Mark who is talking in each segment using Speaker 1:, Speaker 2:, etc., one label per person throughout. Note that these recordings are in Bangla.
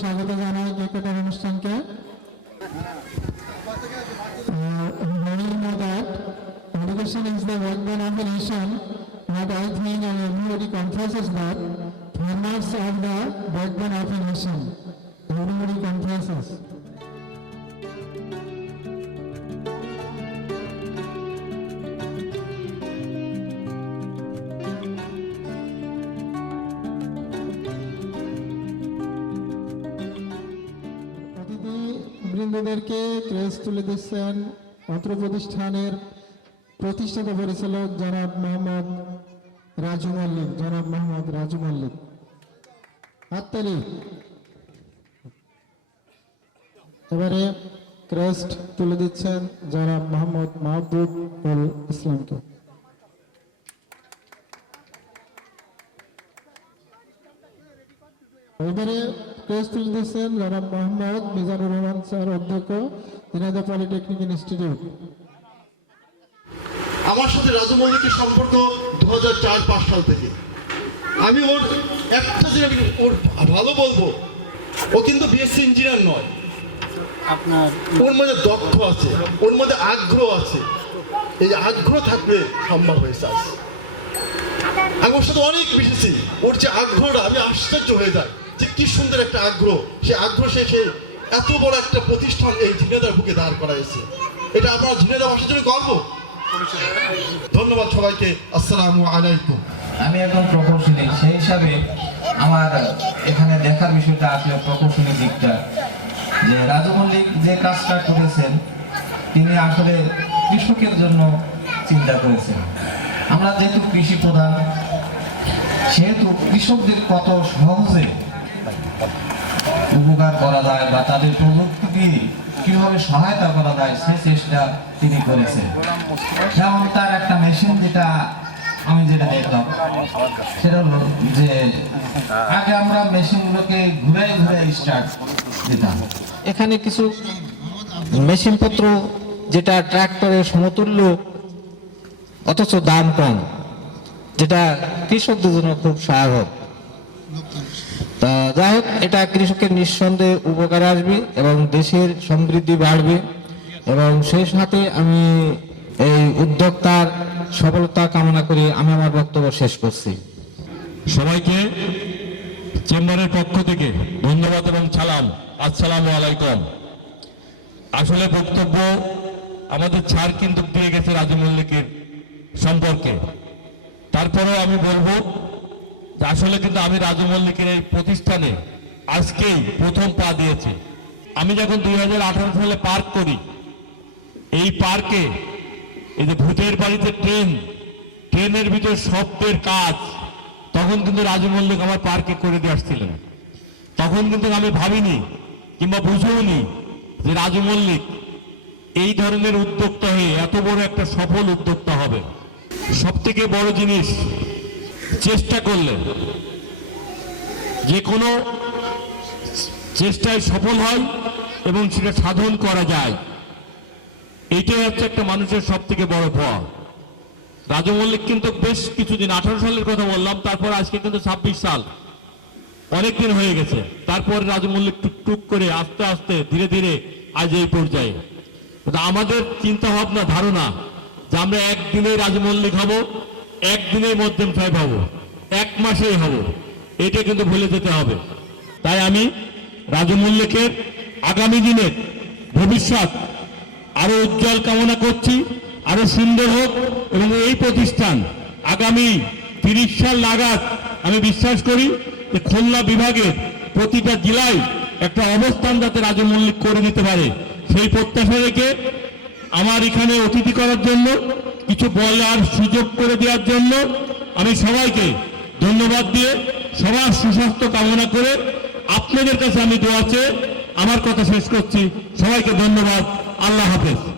Speaker 1: স্বাগত জানাই কেক কাটার অনুষ্ঠানকে Uh, knowing know that education is the backbone of a nation, but I think and everybody confesses that farmers are the backbone of a nation. Everybody confesses. বৃন্দদেরকে ক্রেস তুলে দিচ্ছেন অত্র প্রতিষ্ঠানের প্রতিষ্ঠাতা পরিচালক জনাব মোহাম্মদ রাজু মল্লিক। জনাব মোহাম্মদ রাজু মল্লিক। হাততালি। এবারে ক্রেস্ট তুলে দিচ্ছেন জনাব মোহাম্মদ মাহবুবুল ইসলামকে। এবারে প্রেস তুলে দিচ্ছেন জনাব মোহাম্মদ মিজানুর রহমান স্যার অধ্যক্ষ দিনাজা পলিটেকনিক ইনস্টিটিউট।
Speaker 2: আমার সাথে রাজু মল্লিকের সম্পর্ক দু হাজার চার পাঁচ সাল থেকে। আমি ওর একটা জিনিস আমি ওর ভালো বলব ও কিন্তু বিএসসি ইঞ্জিনিয়ার নয়।
Speaker 3: আপনার
Speaker 2: ওর মধ্যে দক্ষ আছে ওর মধ্যে আগ্রহ আছে। এই আগ্রহ থাকলে সম্ভব হয়েছে আজ আমি ওর সাথে অনেক মিশেছি ওর যে আগ্রহটা আমি আশ্চর্য হয়ে যায় যে কি সুন্দর একটা আগ্রহ। সে আগ্রহ সে এত বড় একটা প্রতিষ্ঠান এই ঝিনেদার বুকে দাঁড় করা হয়েছে এটা আপনার ঝিনেদা ভাষার জন্য গর্ব। ধন্যবাদ সবাইকে। আসসালামু আলাইকুম।
Speaker 4: আমি এখন প্রকৌশলী। সেই হিসাবে আমার এখানে দেখার বিষয়টা আসলে প্রকৌশলী দিকটা। যে রাজু মল্লিক যে কাজটা করেছেন, তিনি আসলে কৃষকের জন্য চিন্তা করেছেন। আমরা যেহেতু কৃষি প্রধান, সেহেতু কৃষকদের কত সহজে উপকার করা যায় বা তাদের প্রযুক্তি কীভাবে সহায়তা করা যায় সে চেষ্টা তিনি করেছেন। যেমন তার একটা মেশিন যেটা আমি যেটা দেখলাম, সেটা হলো যে আগে আমরা মেশিনগুলোকে ঘুরে ঘুরে স্টার্ট দিতাম। এখানে কিছু মেশিনপত্র যেটা ট্রাক্টরের সমতুল্য অথচ দাম কম, যেটা কৃষকদের জন্য খুব সহায়ক। যাই হোক, এটা কৃষকের নিঃসন্দেহে উপকারে আসবে এবং দেশের সমৃদ্ধি বাড়বে এবং সেই সাথে আমি এই উদ্যোক্তার সফলতা কামনা করে আমি আমার বক্তব্য শেষ করছি।
Speaker 5: সবাইকে চেম্বারের পক্ষ থেকে ধন্যবাদ এবং সালাম। আসসালামু আলাইকুম। আসলে বক্তব্য আমাদের ছাড় কিন্তু দিয়ে গেছে রাজু মল্লিকের সম্পর্কে। তারপরেও আমি বলব আসলে কিন্তু আমি রাজু মল্লিকের এই প্রতিষ্ঠানে আজকেই প্রথম পা দিয়েছি। আমি যখন দুই হাজার আঠারো সালে পার্ক করি, এই পার্কে এই যে ভূতের বাড়িতে ট্রেন, ট্রেনের ভিতরে শব্দের কাজ, তখন কিন্তু রাজু মল্লিক আমার পার্কে করে দিয়ে আসছিলেন। তখন কিন্তু আমি ভাবিনি কিংবা বুঝেওনি যে রাজু মল্লিক এই ধরনের উদ্যোক্তা হয়ে এত বড় একটা সফল উদ্যোক্তা হবে। সব থেকে বড় জিনিস চেষ্টা করলে যে কোনো চেষ্টায় সফল হয় এবং সেটা সাধন করা যায়। এটাই হচ্ছে একটা মানুষের সব থেকে বড় ফল। রাজু মল্লিক কিন্তু বেশ কিছুদিন, আঠারো সালের কথা বললাম, তারপর আজকে কিন্তু ছাব্বিশ সাল। অনেক দিন হয়ে গেছে। তারপর রাজু মল্লিক টুকটুক করে আস্তে আস্তে, ধীরে ধীরে আজ এই পর্যায়ে। আমাদের চিন্তা ভাবনা ধারণা যে আমরা একদিনে রাজু মল্লিক হব একদিনের মধ্যম সাহেব হব এক মাসেই হব। এটা কিন্তু ভুলে যেতে হবে। তাই আমি রাজু মল্লিকের আগামী দিনের ভবিষ্যৎ আরও উজ্জ্বল কামনা করছি, আরও সুন্দর হোক এবং এই প্রতিষ্ঠান আগামী তিরিশ সাল নাগাদ আমি বিশ্বাস করি যে খুলনা বিভাগের প্রতিটা জেলায় একটা অবস্থান যাতে রাজু মল্লিক করে দিতে পারে। সেই প্রত্যাশা রেখে আমার এখানে অতিথি করার জন্য কিছু বলার সুযোগ করে দেওয়ার জন্য আমি সবাইকে ধন্যবাদ দিয়ে সবার সুস্বাস্থ্য কামনা করে আপনাদের কাছে আমি দোয়া আমার কথা শেষ করছি। সবাইকে ধন্যবাদ। আল্লাহ হাফেজ।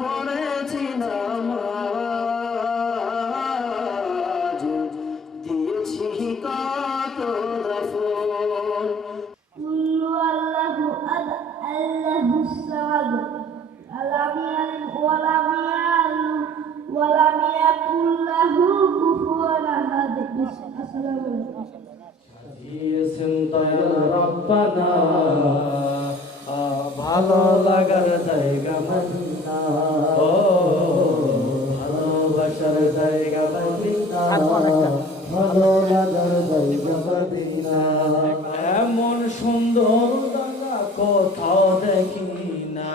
Speaker 6: পড়েছি নামাজ দিয়েছি কত দফন। কুল্লু আল্লাহু
Speaker 7: আদ আল্লাহু সামাদ। আলাম ইয়ালিম ওয়া লাম ইয়ালিম ওয়া লাম ইয়াকুল লাহু কুফুয়ান আহাদ। আসসালামু আলাইকুম।
Speaker 6: দিয়েছেন দয়াল রব্বানা। ভালো লাগার জায়গা মদিনা। ও। ভালোবাসার জায়গা মদিনা। ভালো লাগার জায়গা মদিনা। এমন সুন্দর জায়গা কোথাও দেখি না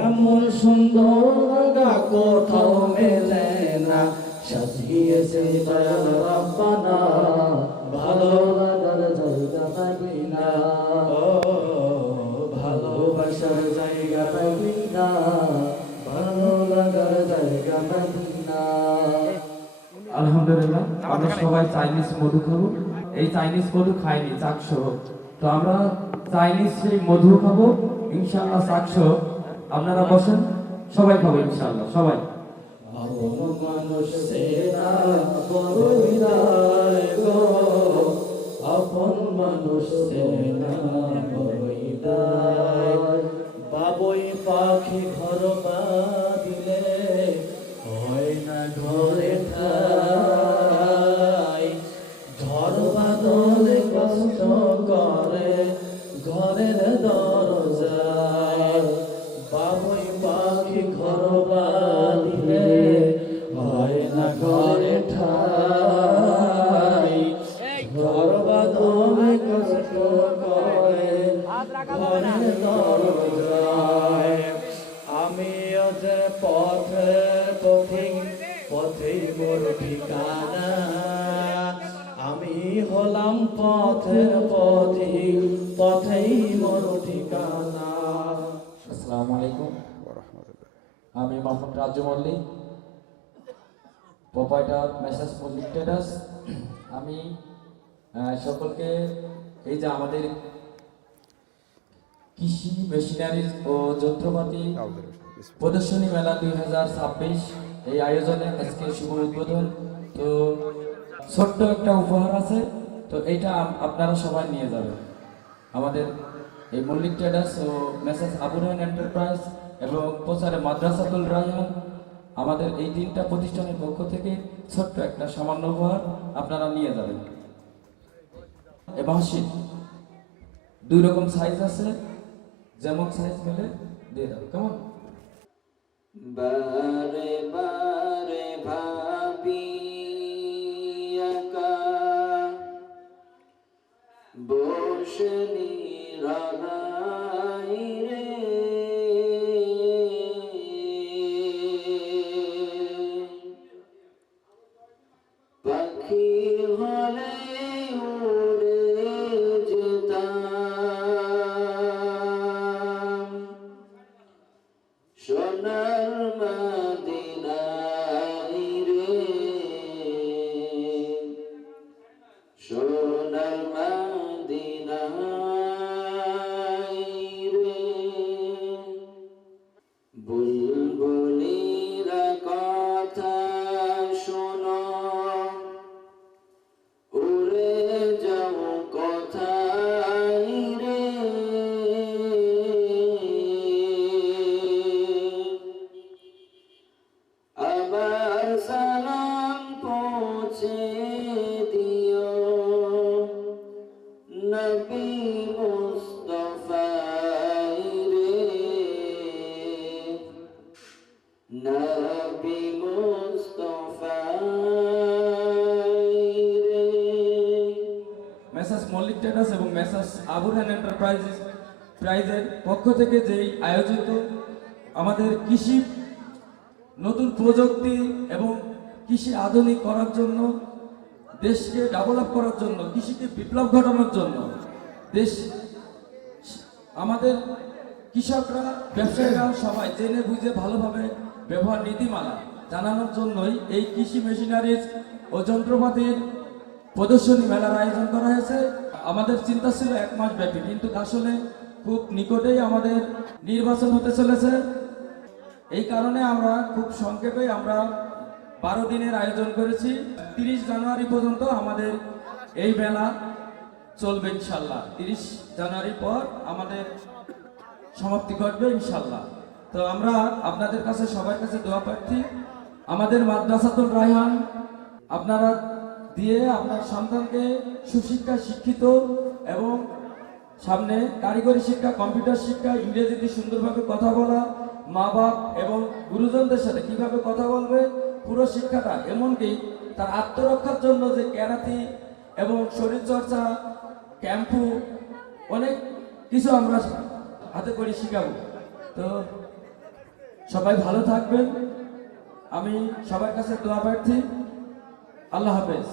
Speaker 6: এমন সুন্দর জায়গা কোথাও মেলে না সাজিয়েছে দয়াল রব্বানা। ভালো লাগার জায়গা মদিনা। ও। মদিনা ভালো লাগার জায়গা মদিনা।
Speaker 8: আলহামদুলিল্লাহ আমরা সবাই চাইনিজ মধু খাব। এই চাইনিজ মধু খাইনি চাকশো তো আমরা চাইনিজ সেই মধু খাব ইনশাআল্লাহ চাকশো আপনারা বসেন সবাই খাব ইনশাআল্লাহ সবাই।
Speaker 6: মানুষ সেনা আপন মানুষ সেনা পাখি পা দিলে হয় না ঘরে ঠাই আমিও যে পথে মোর ঠিকানা। আমি হলাম পথের পথিক পথেই মোর ঠিকানা।
Speaker 8: আসসালামু আলাইকুম। আমি Mohammad Raju Mallick. Proprietor messrs traders আমি সকলকে এই যে আমাদের কৃষি মেশিনারিজ ও যন্ত্রপাতি প্রদর্শনী মেলা দুই হাজার ছাব্বিশ। এই আয়োজনে আজকে শুভ উদ্বোধন। তো ছোট্ট একটা উপহার আছে। তো এইটা আপনারা সবাই নিয়ে যাবেন। আমাদের এই মল্লিক ট্রেডার্স ও মেসেজ আবু রায়হান এন্টারপ্রাইজ এবং প্রচারে মাদ্রাসাতুল রায়হান, আমাদের এই তিনটা প্রতিষ্ঠানের পক্ষ থেকে ছোট্ট একটা সামান্য উপহার আপনারা নিয়ে যাবেন। এবং শীত দুই রকম সাইজ আছে। যেমন সাইজ মেলে দিয়ে দেবো কেমন?
Speaker 6: বারে বারে ভাবি বসে নিরালাই রে।
Speaker 8: মেসাস মল্লিক ট্রেডার্স এবং মেসাস আবুরহান এন্টারপ্রাইজেস প্রাইজের পক্ষ থেকে যেই আয়োজিত আমাদের কৃষি নতুন প্রযুক্তি এবং কৃষি আধুনিক করার জন্য, দেশকে ডেভেলপ করার জন্য, কৃষিকে বিপ্লব ঘটানোর জন্য, দেশ, আমাদের কৃষকরা, ব্যবসায়ীরা সবাই জেনে বুঝে ভালোভাবে ব্যবহার নীতিমালা জানানোর জন্যই এই কৃষি মেশিনারিজ ও যন্ত্রপাতির প্রদর্শনী মেলার আয়োজন করা হয়েছে। আমাদের চিন্তা ছিল এক মাস ব্যাপী, কিন্তু আসলে খুব নিকটেই আমাদের নির্বাচন হতে চলেছে। এই কারণে আমরা খুব সংক্ষেপে আমরা বারো দিনের আয়োজন করেছি। তিরিশ জানুয়ারি পর্যন্ত আমাদের এই মেলা চলবে ইনশাল্লাহ। তিরিশ জানুয়ারির পর আমাদের সমাপ্তি ঘটবে ইনশাল্লাহ। তো আমরা আপনাদের কাছে, সবার কাছে দোয়া প্রার্থী। আমাদের মাদ্রাসাতুল রায়হান, আপনারা দিয়ে আপনার সন্তানকে সুশিক্ষা, শিক্ষিত এবং সামনে কারিগরি শিক্ষা, কম্পিউটার শিক্ষা, ইংরেজিতে সুন্দরভাবে কথা বলা, মা বাপ এবং গুরুজনদের সাথে কীভাবে কথা বলবে, পুরো শিক্ষাটা এমনকি তার আত্মরক্ষার জন্য যে ক্যারাতি এবং শরীরচর্চা, ক্যাম্পু, অনেক কিছু আমরা হাতে করে শিখাবো। তো সবাই ভালো থাকবেন। আমি সবার কাছে দোয়া প্রার্থী। আল্লাহ হাফেজ।